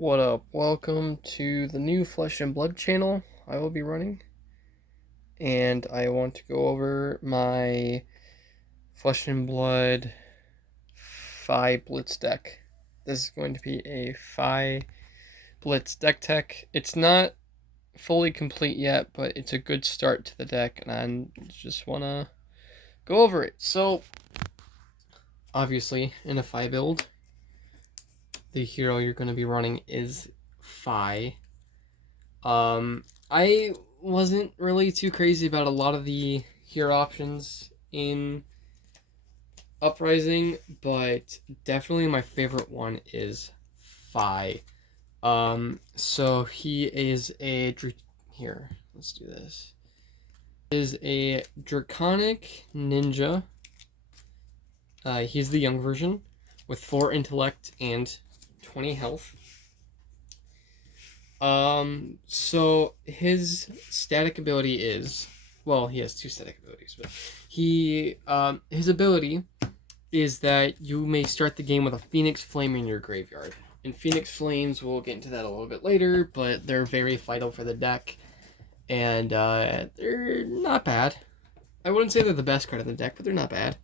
What up? Welcome to the new Flesh and Blood channel I will be running. And I want to go over my Flesh and Blood FAB Blitz deck. This is going to be a FAB Blitz deck tech. It's not fully complete yet, but it's a good start to the deck, and I just want to go over it. So, obviously, in a FAB build, the hero you're going to be running is FAB. I wasn't really too crazy about a lot of the hero options in Uprising, but definitely my favorite one is FAB. So he is here. Let's do this. Is a draconic ninja. He's the young version with 4 intellect and 20 health. So his static ability is, well, he has 2 static abilities, but his ability is that you may start the game with a Phoenix Flame in your graveyard. And Phoenix Flames, we'll get into that a little bit later, but they're very vital for the deck, and they're not bad. I wouldn't say they're the best card in the deck, but they're not bad.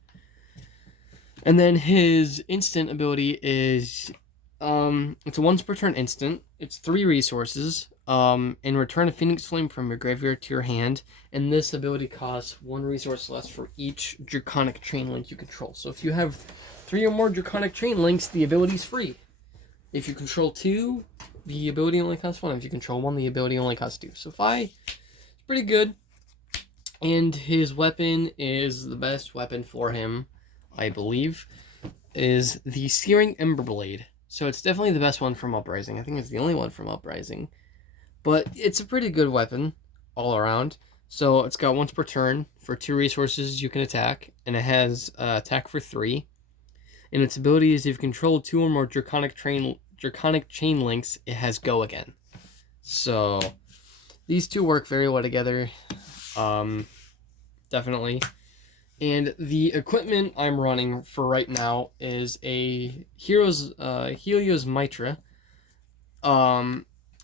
And then his instant ability is, it's a once per turn instant. It's 3 resources. And return a Phoenix Flame from your graveyard to your hand. And this ability costs 1 resource less for each Draconic Chain Link you control. So if you have 3 or more Draconic Chain Links, the ability's free. If you control 2, the ability only costs 1. If you control 1, the ability only costs 2. So FAB is pretty good. And his weapon is the best weapon for him, I believe, is the Searing Ember Blade. So it's definitely the best one from Uprising. I think it's the only one from Uprising. But it's a pretty good weapon all around. So it's got once per turn for 2 resources you can attack. And it has attack for 3. And its ability is if you control 2 or more Draconic Chain Links, it has Go Again. So these two work very well together. Definitely. And the equipment I'm running for right now is a Helios Mitra.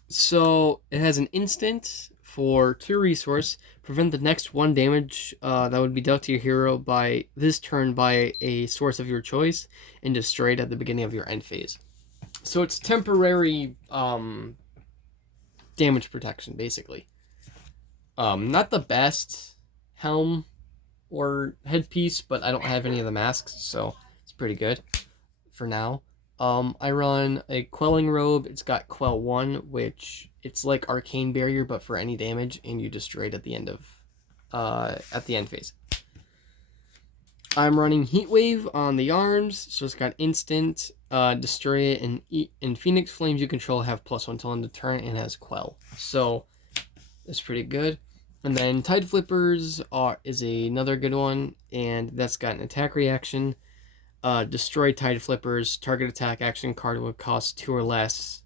So it has an instant for 2 resource, prevent the next 1 damage that would be dealt to your hero by this turn by a source of your choice, and destroyed at the beginning of your end phase. So it's temporary damage protection, basically. Not the best helm or headpiece, but I don't have any of the masks, so it's pretty good for now. I run a Quelling Robe. It's got Quell 1, which it's like Arcane Barrier, but for any damage, and you destroy it at the end phase. I'm running Heat Wave on the arms, so it's got instant, destroy it, and in Phoenix Flames you control have +1 till end of turn, and has Quell. So it's pretty good. And then Tide Flippers is another good one, and that's got an attack reaction. Destroy Tide Flippers, target attack action card would cost 2 or less.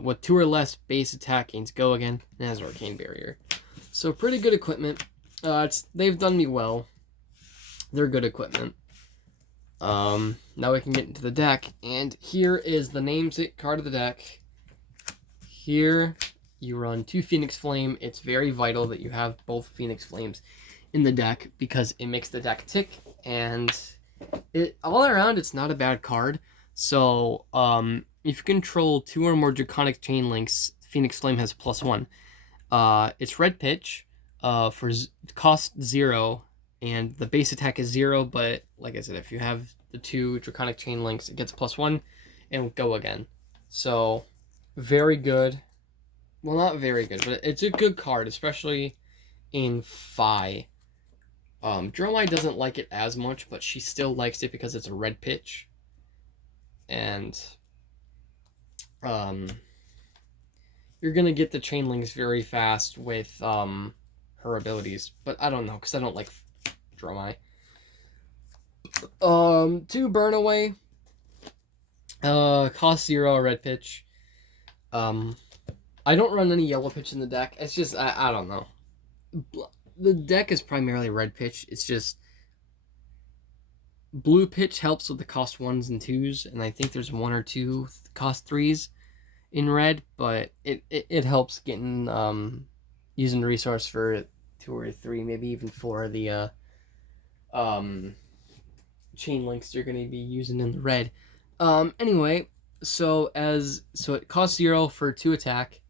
With 2 or less base attack gains Go Again, and has Arcane Barrier. So pretty good equipment. They've done me well. They're good equipment. Now we can get into the deck, and here is the namesake card of the deck. Here you run 2 Phoenix Flame. It's very vital that you have both Phoenix Flames in the deck because it makes the deck tick, and all around it's not a bad card. So if you control 2 or more Draconic Chain Links, Phoenix Flame has +1. It's Red Pitch for cost 0, and the base attack is 0, but like I said, if you have the 2 Draconic Chain Links, it gets +1 and Go Again. So very good. Well, not very good, but it's a good card, especially in FAB. Dromai doesn't like it as much, but she still likes it because it's a red pitch. And you're going to get the chain links very fast with her abilities. But I don't know, because I don't like Dromai. 2 Burn Away. Cost 0, red pitch. I don't run any yellow pitch in the deck. It's just, I don't know. The deck is primarily red pitch. It's just blue pitch helps with the cost 1s and 2s, and I think there's 1 or 2 cost 3s. in red, but it helps getting using the resource for 2 or 3, maybe even 4 of the chain links you're going to be using in the red. Anyway, so it costs 0 for 2 attack,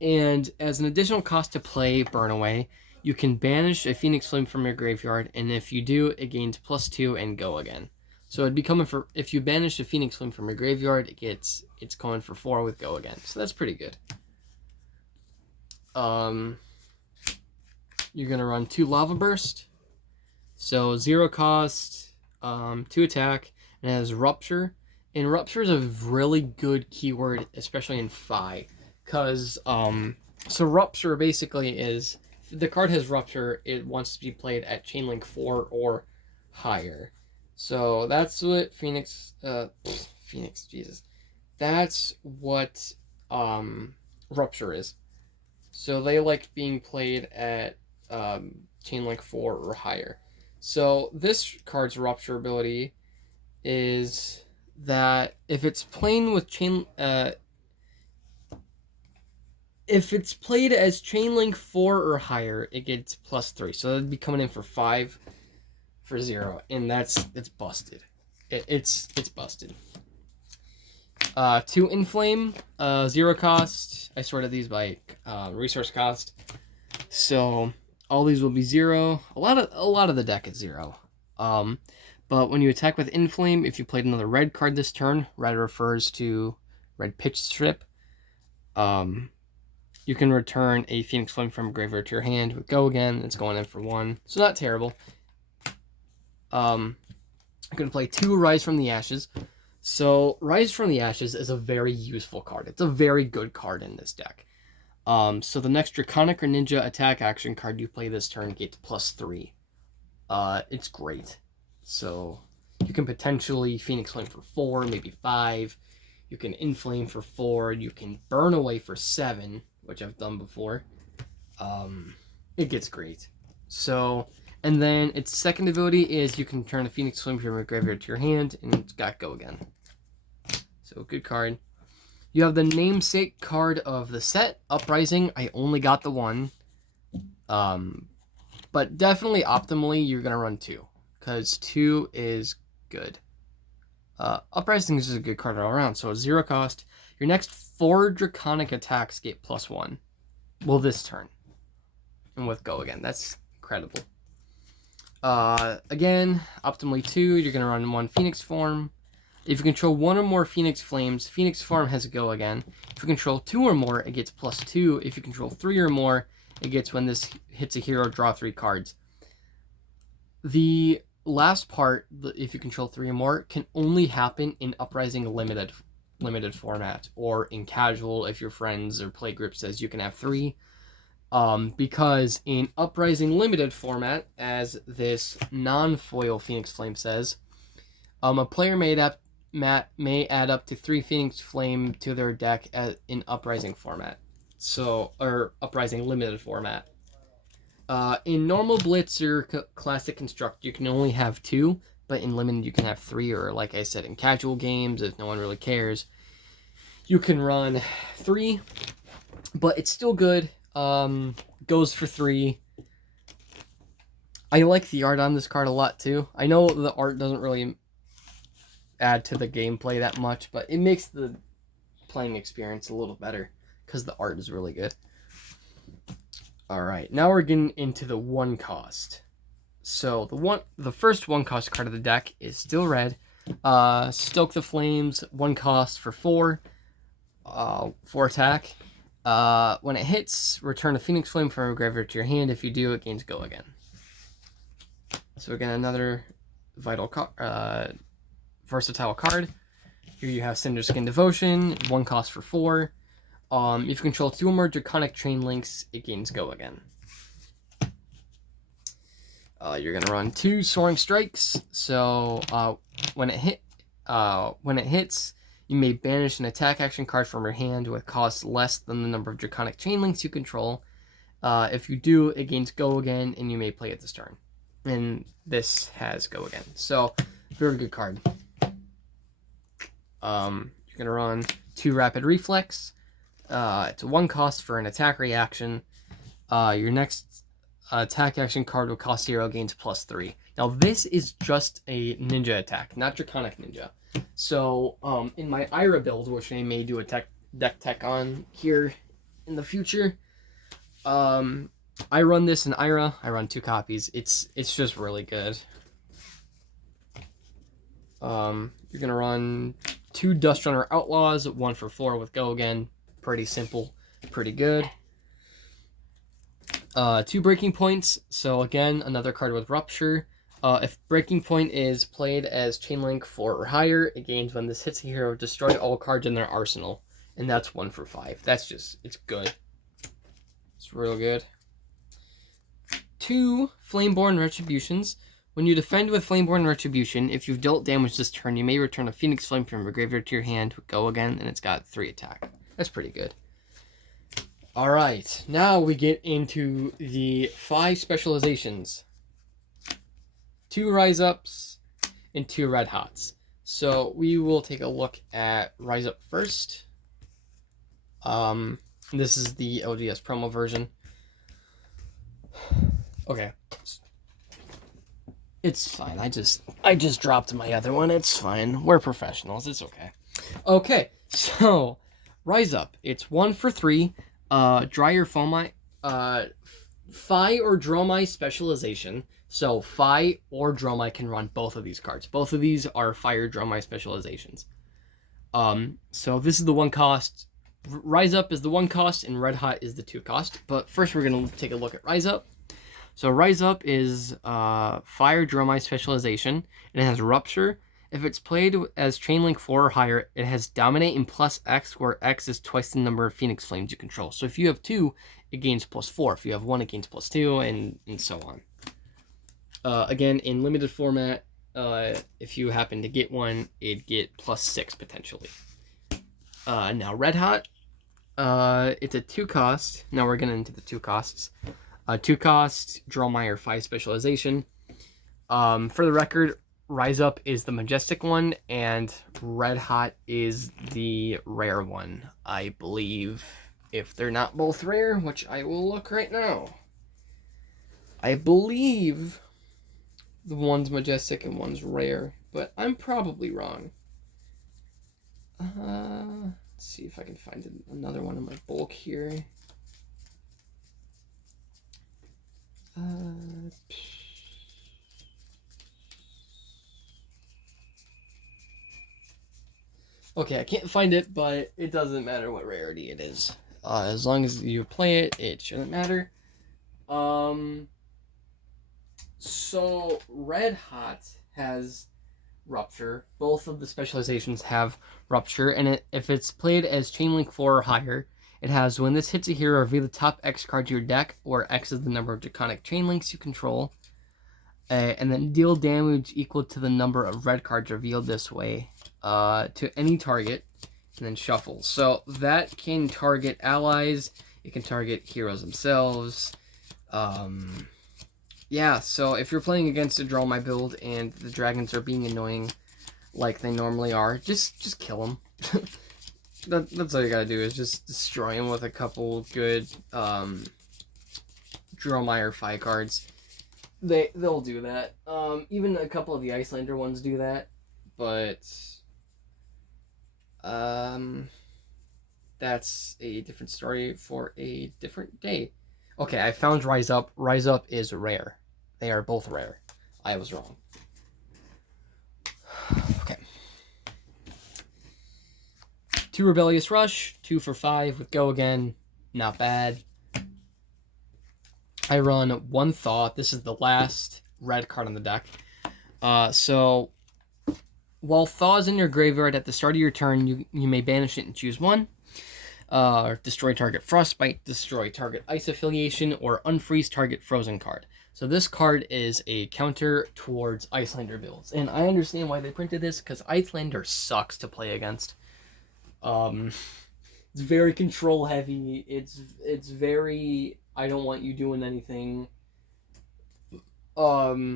and as an additional cost to play Burn Away, you can banish a Phoenix Flame from your graveyard, and if you do, it gains +2 and go again. So it'd be coming for, if you banish a Phoenix Flame from your graveyard, it's coming for 4 with go again. So that's pretty good. You're gonna run 2 Lava Burst, so 0 cost, 2 attack, and it has Rupture. And Rupture is a really good keyword, especially in FAB, because so Rupture basically is, if the card has Rupture, it wants to be played at Chainlink 4 or higher. So that's what Phoenix, Jesus. That's what Rupture is. So they like being played at Chainlink 4 or higher. So this card's Rupture ability is that if it's playing with if it's played as Chainlink 4 or higher, it gets +3. So that'd be coming in for 5 for 0, and it's busted. It's busted. 2 Inflame, 0 cost. I sorted these by resource cost, so all these will be 0. A lot of the deck is 0. But when you attack with Inflame, if you played another red card this turn, red refers to red pitch strip. You can return a Phoenix Flame from graveyard to your hand with go again. It's going in for 1, so not terrible. I'm going to play 2 Rise from the Ashes. So Rise from the Ashes is a very useful card. It's a very good card in this deck. So the next Draconic or Ninja attack action card you play this turn gets +3. It's great. So you can potentially Phoenix Flame for 4, maybe 5. You can Inflame for 4. You can Burn Away for 7, which I've done before. It gets great. So, and then its second ability is you can turn a Phoenix Flame from your graveyard to your hand, and it's got go again. So, good card. You have the namesake card of the set, Uprising. I only got the 1. But definitely optimally, you're going to run 2. Because 2 is good. Uprising is just a good card all around. So, 0 cost. Your next 4 Draconic attacks get +1. Well, this turn. And with go again. That's incredible. Again, optimally 2. You're going to run 1 Phoenix Form. If you control 1 or more Phoenix Flames, Phoenix Form has a go again. If you control 2 or more, it gets +2. If you control 3 or more, it gets when this hits a hero, draw 3 cards. The last part, if you control 3 or more, can only happen in Uprising limited format, or in casual if your friends or play group says you can have 3. Because in Uprising limited format, as this non-foil Phoenix Flame says, a player may add up to 3 Phoenix Flame to their deck in Uprising format. So, or Uprising limited format. In normal Blitz or Classic Construct, you can only have 2, but in limited you can have 3, or like I said, in casual games, if no one really cares, you can run 3, but it's still good. Goes for 3. I like the art on this card a lot too. I know the art doesn't really add to the gameplay that much, but it makes the playing experience a little better because the art is really good. Alright, now we're getting into the 1 cost. So the first 1 cost card of the deck is still red. Stoke the Flames, 1 cost for 4. 4 attack. When it hits, return a Phoenix Flame from a graveyard to your hand. If you do, it gains go again. So again, another versatile card. Here you have Cinder Skin Devotion, 1 cost for 4. If you control 2 or more Draconic Chain Links, it gains go again. You're gonna run 2 Soaring Strikes. So when it hits, you may banish an attack action card from your hand with cost less than the number of Draconic Chain Links you control. If you do, it gains go again, and you may play it this turn. And this has go again. So, very good card. You're going to run 2 rapid reflex. It's a 1 cost for an attack reaction. Your next attack action card will cost 0, gains +3. Now this is just a ninja attack, not Draconic Ninja. So in my Ira build, which I may do a deck tech on here in the future, I run this in Ira. I run 2 copies. It's just really good. You're gonna run 2 Dust Runner Outlaws, 1 for 4 with Go Again. Pretty simple, pretty good. 2 Breaking Points. So again, another card with Rupture. If Breaking Point is played as Chainlink 4 or higher, it gains when this hits a hero, destroy all cards in their arsenal. And that's 1 for 5. That's just, it's good. It's real good. 2 Flameborn Retributions. When you defend with Flameborn Retribution, if you've dealt damage this turn, you may return a Phoenix Flame from your graveyard to your hand with Go Again, and it's got 3 attack. That's pretty good. Alright, now we get into the 5 specializations. 2 Rise Ups and 2 Red Hots. So we will take a look at Rise Up first. This is the LGS promo version. Okay. It's fine. I just dropped my other one. It's fine. We're professionals. It's okay. Okay, so Rise Up. It's 1 for 3. Dryer Foamite. Fi or Dromai specialization. So Fi or Dromai can run both of these cards. Both of these are Fire Dromai specializations. So this is the 1 cost. Rise Up is the 1 cost and Red Hot is the 2 cost. But first we're going to take a look at Rise Up. So Rise Up is Fire Dromai specialization. It has Rupture. If it's played as Chainlink 4 or higher, it has Dominate and +X, where X is twice the number of Phoenix Flames you control. So if you have 2, it gains +4. If you have 1, it gains +2, and so on. Again, in limited format, if you happen to get one, it'd get +6 potentially. Now Red Hot, it's a 2 cost. Now we're getting into the 2 costs. 2 cost, Dromai or 5 specialization. For the record, Rise Up is the majestic one, and Red Hot is the rare one, I believe. If they're not both rare, which I will look right now. I believe the one's majestic and one's rare, but I'm probably wrong. Let's see if I can find another one in my bulk here. Okay, I can't find it, but it doesn't matter what rarity it is. As long as you play it, it shouldn't matter. So Red Hot has Rupture. Both of the specializations have Rupture, and if it's played as Chainlink 4 or higher, it has when this hits a hero, reveal the top X card to your deck, where X is the number of Draconic Chainlinks you control, and then deal damage equal to the number of red cards revealed this way to any target, and then shuffle. So that can target allies, it can target heroes themselves. Yeah, so if you're playing against a Draw My build and the dragons are being annoying like they normally are, just kill them. That's all you gotta do, is just destroy them with a couple good Draw or Fi cards. They'll do that. Even a couple of the Icelander ones do that, but that's a different story for a different day. Okay, I found Rise Up. Rise Up is rare. They are both rare. I was wrong. Okay. 2 Rebellious Rush, 2 for 5 with Go Again. Not bad. I run 1 Thaw. This is the last red card on the deck. So while Thaw is in your graveyard at the start of your turn, you may banish it and choose 1. Destroy target Frostbite, destroy target Ice Affiliation, or unfreeze target Frozen card. So this card is a counter towards Icelander builds. And I understand why they printed this, because Icelander sucks to play against. It's very control heavy. It's very, I don't want you doing anything. Yeah,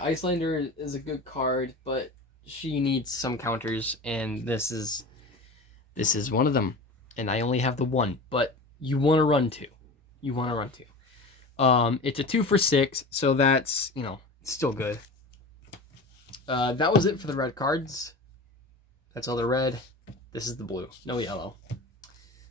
Icelander is a good card, but she needs some counters, and this is This is one of them, and I only have the one, but you want to run two. You want to run two. It's a 2 for 6, so that's, it's still good. That was it for the red cards. That's all the red. This is the blue. No yellow.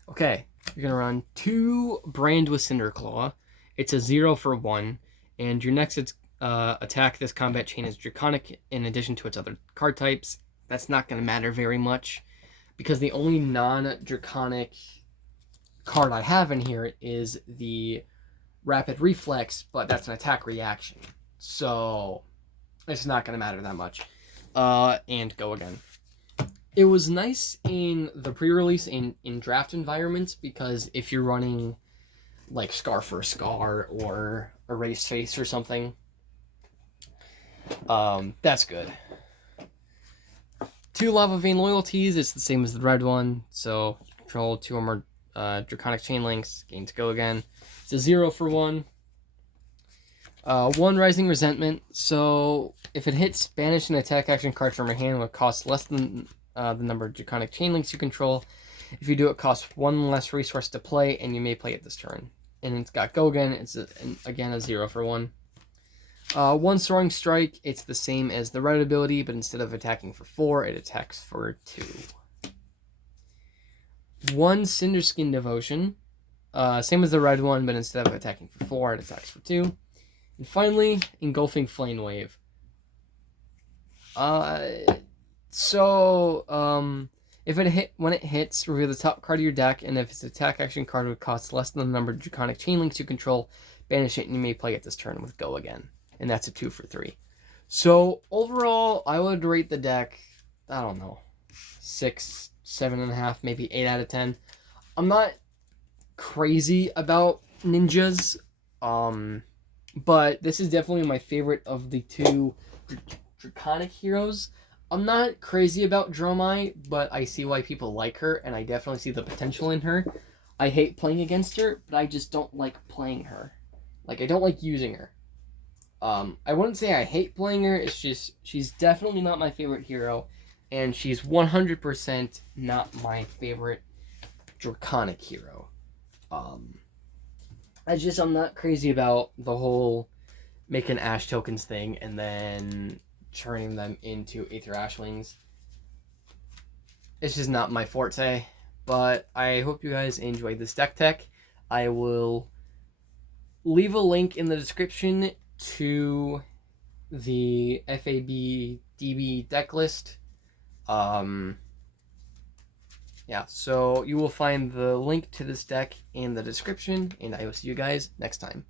Okay, you're going to run 2 Brand with Cinderclaw. It's a 0 for 1, and your next attack this combat chain is Draconic in addition to its other card types. That's not going to matter very much, because the only non-Draconic card I have in here is the Rapid Reflex, but that's an attack reaction. So it's not going to matter that much. And go again. It was nice in the pre-release in draft environments, because if you're running like Scar for a Scar or Erased Face or something, that's good. 2 Lava Vein Loyalties, it's the same as the red one, so control 2 or more Draconic Chain Links, game to go again. It's a 0 for 1. 1 Rising Resentment, so if it hits, banish an attack action card from your hand with cost less than the number of Draconic Chain Links you control. If you do, it costs 1 less resource to play, and you may play it this turn. And it's got go again, it's again a 0 for 1. 1 Soaring Strike, it's the same as the red ability, but instead of attacking for 4, it attacks for 2. 1 Cinderskin Devotion, same as the red one, but instead of attacking for 4, it attacks for 2. And finally, Engulfing Flame Wave. If when it hits, reveal the top card of your deck, and if its attack action card would cost less than the number of Draconic Chain Links you control, banish it, and you may play it this turn with go again. And that's a 2 for 3. So overall, I would rate the deck, I don't know, 6, 7.5, maybe 8 out of 10. I'm not crazy about ninjas, but this is definitely my favorite of the 2 Draconic heroes. I'm not crazy about Dromai, but I see why people like her, and I definitely see the potential in her. I hate playing against her, but I just don't like playing her. Like, I don't like using her. I wouldn't say I hate playing her, it's just, she's definitely not my favorite hero, and she's 100% not my favorite Draconic hero. I'm not crazy about the whole making Ash tokens thing, and then turning them into Aether Ashwings. It's just not my forte, but I hope you guys enjoyed this deck tech. I will leave a link in the description to the FAB DB deck list. Yeah, so you will find the link to this deck in the description, and I will see you guys next time.